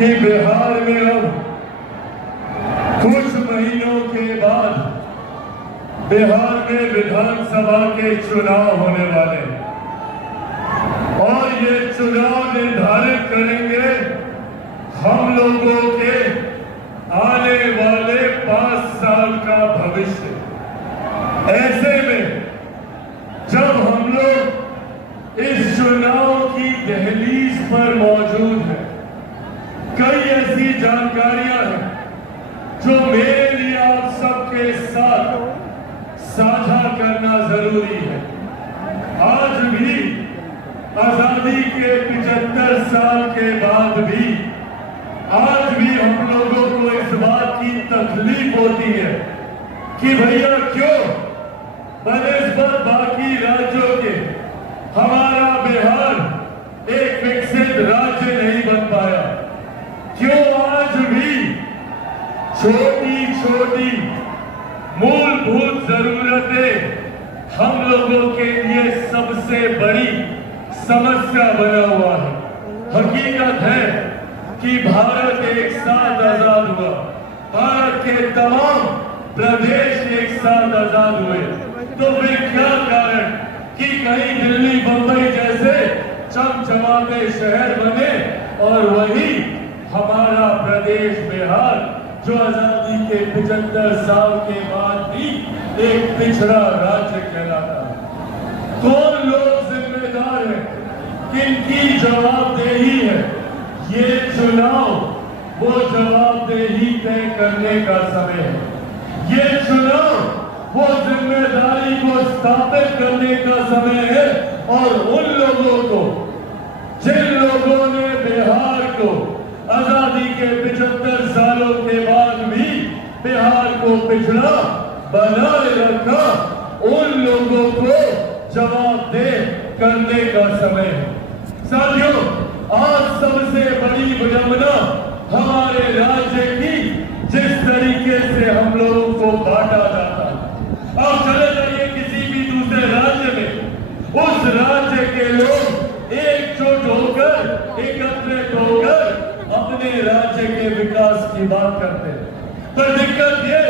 कि बिहार में अब कुछ महीनों के बाद बिहार में विधानसभा के चुनाव होने वाले हैं और ये चुनाव निर्धारित करेंगे हम लोगों के आने वाले 5 साल का भविष्य। ऐसे में जब हम लोग इस चुनाव की दहलीज पर मौजूद हैं, कई ऐसी जानकारियां हैं जो मेरे लिए आप सबके साथ साझा करना जरूरी है। आज भी आजादी के 75 साल के बाद भी आज भी हम लोगों को इस बात की तकलीफ होती है कि भैया क्यों बनिस्बत बाकी राज्यों के हमारा बिहार एक विकसित राज्य नहीं बन पाया। क्यों आज भी छोटी छोटी मूलभूत जरूरतें हम लोगों के लिए सबसे बड़ी समस्या बना हुआ है। हकीकत है कि भारत एक साथ आजाद हुआ, भारत के तमाम प्रदेश एक साथ आजाद हुए, तो फिर क्या कारण कि कहीं दिल्ली बंबई जैसे चमचमाते शहर बने और वही हमारा प्रदेश बिहार जो आजादी के 75 साल के बाद भी एक पिछड़ा राज्य कहलाता है। कौन लोग जिम्मेदार हैं, किनकी जवाबदेही है? ये चुनाव वो जवाबदेही तय करने का समय है। ये चुनाव वो जिम्मेदारी को स्थापित करने का समय है और उन लोगों को जिन लोगों ने बिहार को आजादी के 75 सालों के बाद भी बिहार को पिछड़ा बनाए रखा, उन लोगों को जवाबदेह करने का समय है। साथियों, आज सबसे बड़ी विडंबना हमारे राज्य की जिस तरीके से हम लोगों को बांटा जाता है। अब चले जाइए किसी भी दूसरे राज्य में, उस राज्य के लोग एकजुट होकर एकत्रित होकर अपने राज्य के विकास की बात करते हैं। पर दिक्कत ये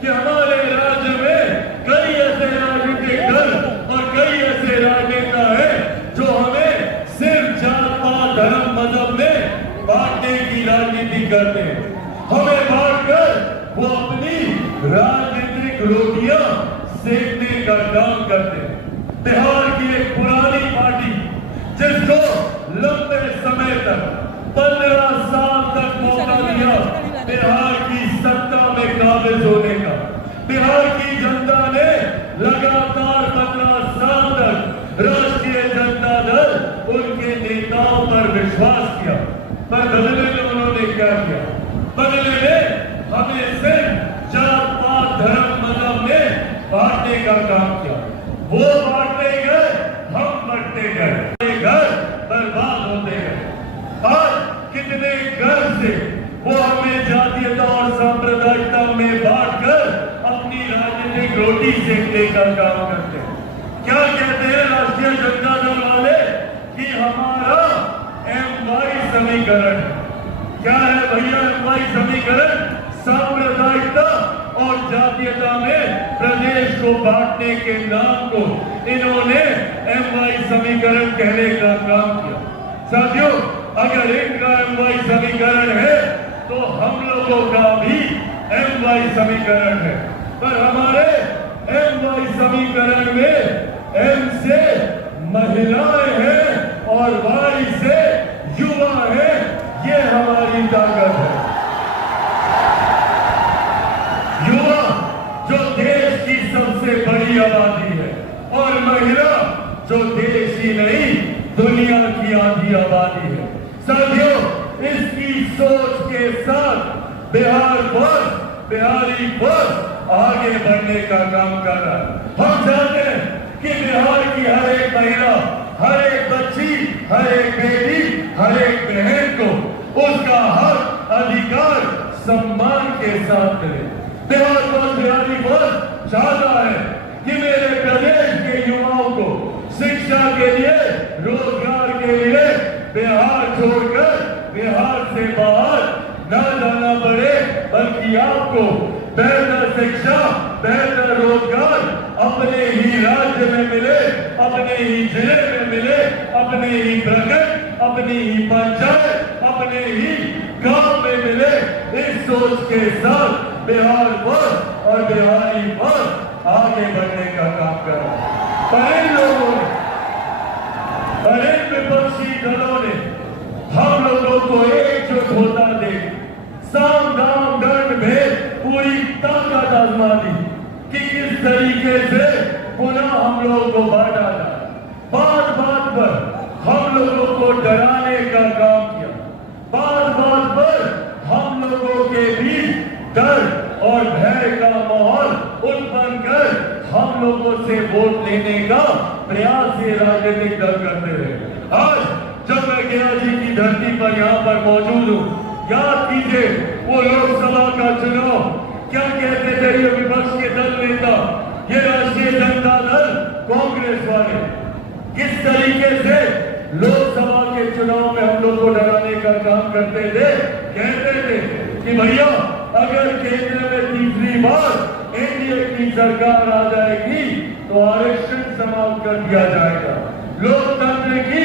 कि हमारे राज्य में कई ऐसे राजनीतिक दल और कई ऐसे राजनेता हैं जो हमें सिर्फ जात पात धर्म मजहब में बांटने की राजनीति करते हैं। हमें बांटकर वो अपनी राजनीतिक रोटियां सेकने का काम करते हैं। बिहार की एक पुरानी पार्टी जिसको लंबे समय तक 15 साल तक मौका दिया बिहार की सत्ता में काबिज होने का, बिहार की जनता ने लगातार 15 साल तक राष्ट्रीय जनता दल उनके नेताओं पर विश्वास किया, पर बदले में उन्होंने क्या किया? बदले में हमें सिर्फ जात पात धर्म मजहब में बांटने का काम किया। वो बांटते गए, हम बंटते गए, घर बर्बाद होते गए। आज कितने गर्व से वो हमें जातीयता और सांप्रदायिकता में बांटकर अपनी राजनीतिक रोटी सेकने का काम करते हैं। क्या कहते हैं राष्ट्रीय जनता दल वाले कि हमारा MY समीकरण है। क्या है भैया MY समीकरण? सांप्रदायिकता और जातीयता में प्रदेश को बांटने के नाम को इन्होंने MY समीकरण कहने का काम किया। साथियों, अगर इनका MY समीकरण है तो हम लोगों का भी MY समीकरण है, पर हमारे MY समीकरण में M से महिलाएं हैं और Y से युवा है। ये हमारी ताकत है। युवा जो देश की सबसे बड़ी आबादी है और महिला जो देश ही नहीं दुनिया की आधी आबादी है। साथियों, इसकी सोच के साथ बिहार बस बिहारी बस आगे बढ़ने का काम कर रहा है। हम चाहते हैं कि बिहार की हर एक महिला, हर एक बच्ची, हर एक बेटी, हर एक बहन को उसका हक अधिकार सम्मान के साथ मिले। बिहार बस बिहारी बस चाहता है कि मेरे प्रदेश के युवाओं को शिक्षा के लिए, रोजगार के लिए बिहार छोड़कर बिहार से बाहर को बेहतर शिक्षा, बेहतर रोजगार अपने ही राज्य में मिले, अपने ही जिले में मिले, अपने ही प्रखंड, अपनी ही पंचायत, अपने ही गांव में मिले, इस सोच के साथ बिहार पर और बिहारी पर आगे बढ़ने का काम कर रहा है। पर इन लोगों ने, पर इन विपक्षी दलों ने हम लोगों को एकजुट होता देख साम दाम दंड भेद पूरी ताकत आजमा दी कि किस तरीके से पुनः हम लोगों को बांटा जाए। बात बात पर हम लोगों को डराने का काम किया, बात बात पर हम लोगों के बीच डर और भय का माहौल उत्पन्न कर हम लोगों से वोट लेने का प्रयास ये राजनीतिक दल करते रहे। आज जब मैं गया जी की धरती पर यहाँ पर मौजूद हूँ, याद कीजिए वो लोकसभा का चुनाव, क्या कहते थे ये विपक्ष के दल नेता, ये राष्ट्रीय जनता दल कांग्रेस वाले, किस तरीके से लोकसभा के चुनाव में हम लोग को डराने का काम करते थे। कहते थे कि भैया अगर केंद्र में तीसरी बार एनडीए की सरकार आ जाएगी तो आरक्षण समाप्त कर दिया जाएगा, लोकतंत्र की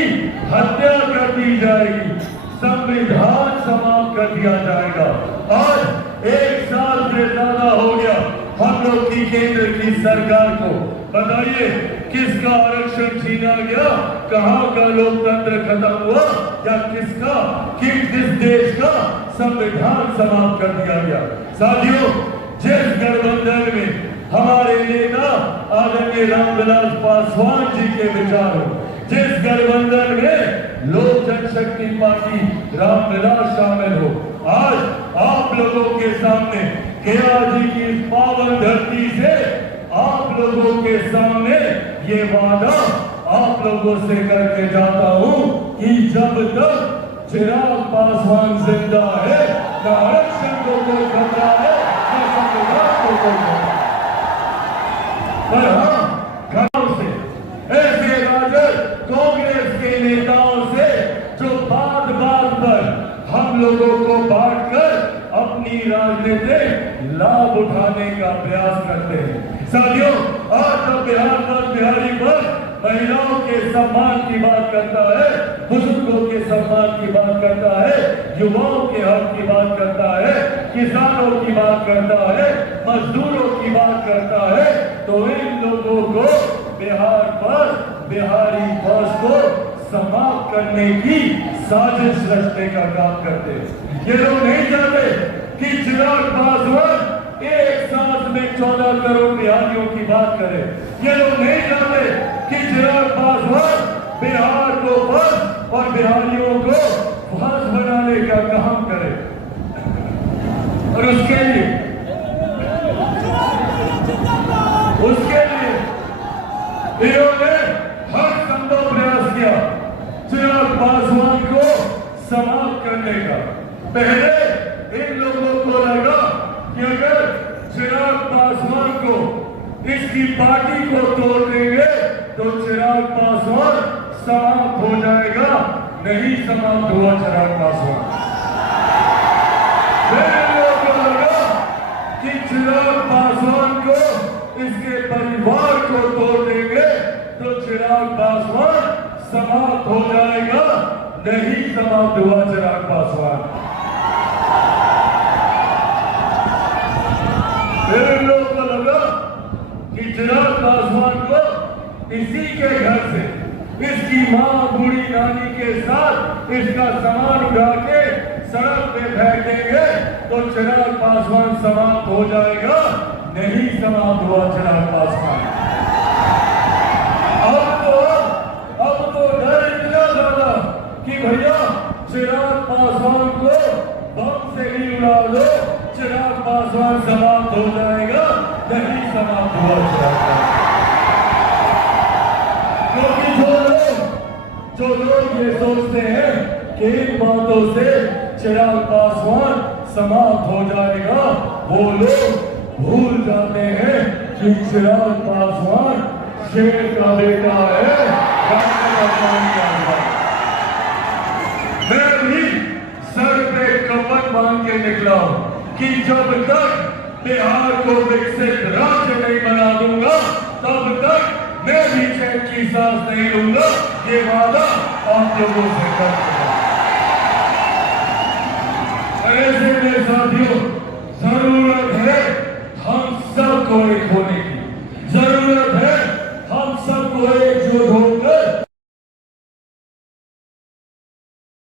हत्या कर दी जाएगी, संविधान समाप्त कर दिया जाएगा। आज एक साल से ज्यादा हो गया हम लोग की केंद्र की सरकार को, बताइए किसका आरक्षण छीना गया, कहां का लोकतंत्र खत्म हुआ, या किसका किस देश का संविधान समाप्त कर दिया गया। साथियों, जिस गठबंधन में हमारे नेता आदरणीय रामविलास पासवान जी के विचार हो, जिस गठबंधन में लोक जनशक्ति पार्टी रामविलास शामिल हो, आज आप लोगों के सामने गया जी की इस पावन धरती से आप लोगों के सामने ये वादा आप लोगों से करके जाता हूं कि जब तक चिराग पासवान जिंदा है, न आरक्षण को कोई खतरा है, न संविधान को कोई खतरा। पर हाँ, घरों से ऐसे राजद कांग्रेस के नेताओं से जो बात बात पर हम लोगों को बांटकर अपनी राजनीतिक लाभ उठाने का प्रयास करते हैं। साथियों, आज जब बिहार पर बिहारी पर महिलाओं के सम्मान की बात करता है, बुजुर्गों के सम्मान की बात करता है, युवाओं के हक की बात करता है, किसानों की बात करता है, मजदूरों की बात करता है, तो इन लोगों को बिहार पर बिहारी फौज को समाप्त करने की साजिश रचने का काम करते हैं। ये लोग नहीं चाहते कि चिराग पासवान एक सांस में 14 करोड़ बिहारियों की बात करे। ये लोग नहीं चाहते कि चिराग पासवान बिहार को फंस और बिहारियों को फंस बनाने का काम करे। और उसके लिए इन्होंने हर संभव प्रयास किया चिराग पासवान को समाप्त करने का। पहले इन लोगों को लगा कि अगर चिराग पासवान को, इसकी पार्टी को तोड़ देंगे तो चिराग पासवान समाप्त हो जाएगा। नहीं समाप्त हुआ चिराग पासवान। इन लोगों को लगा कि चिराग पासवान को, इसके परिवार को तोड़ देंगे तो चिराग पासवान समाप्त हो जाएगा। नहीं समाप्त हुआ चिराग पासवान। फिर इन लोगों को लगा कि चिराग पासवान को इसी के घर से, इसकी मां बूढ़ी नानी के साथ इसका सामान उठा के सड़क पे फेंक देंगे तो चिराग पासवान समाप्त हो जाएगा। नहीं समाप्त हुआ चिराग पासवान। अब तो डर इतना ज्यादा कि भैया चिराग पासवान को बम से ही उड़ा दो, चिराग पासवान समाप्त हो जाएगा। नहीं समाप्त हुआ चिराग पासवान। क्योंकि जो लोग ये सोचते हैं कि इन बातों से चिराग पासवान समाप्त हो जाएगा, वो लोग भूल जाते हैं कि चिराग पासवान शेर का बेटा है। मैं भी सर पे कफन बांध के निकला हूं। कि जब तक बिहार को विकसित राज्य नहीं बना दूंगा तब तक मैं भी चैन की सांस नहीं लूंगा। ये वादा आप लोगों से करता हूं। ऐसे में साथियों जरूरत है हम सबको एक होने